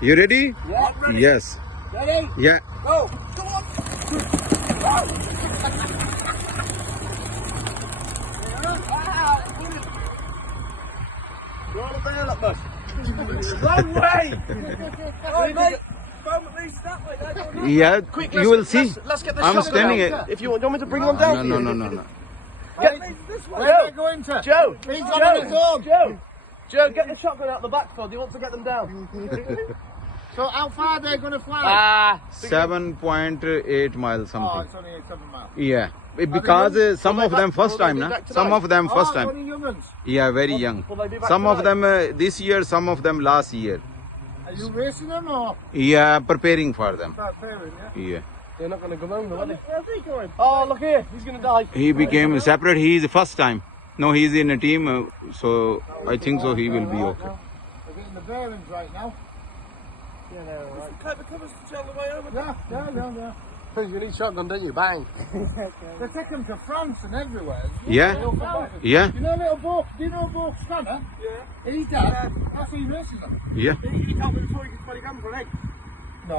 You ready? Yeah. Ready? Yes. Ready? Yeah. Go. Come on. You're on a bail up, bud. Wrong way. Right, mate. Foam at least that way. Yeah. Quick, You will see. Let's get the I'm shot standing down. it. If you want me to bring one down. No, no, no, no, no. Get This way. Joe. They're going to. Joe. He's on his own. Joe, get the shotgun out the back, Phil. Do you want to get them down? So how far are they going to fly? 7.8 miles Oh, something. it's only 7 miles. Yeah. Because some of them first time, na? Some of them first time. Only young'uns. Yeah, very young. Will they be back Some of tonight? them this year, some of them last year. Are you racing them or? Yeah, preparing for them. Start pairing, yeah? Yeah. They're not going to come home, though, are they? Where's he going? Oh, look here. He's going to die. He became separate. He is first time. No, he is in a team, so I think so he will be okay. They're getting the bearings right now. Yeah, no, right. Cut the covers to tell the way over. Yeah. You need shotgun, don't you? Bang. They take them to France and everywhere. Yeah, yeah, You know little Bo, do you know Bo Spanner? Yeah. He's dad. That's who he races them. yeah. He told me before he could 20 grams for an egg. No,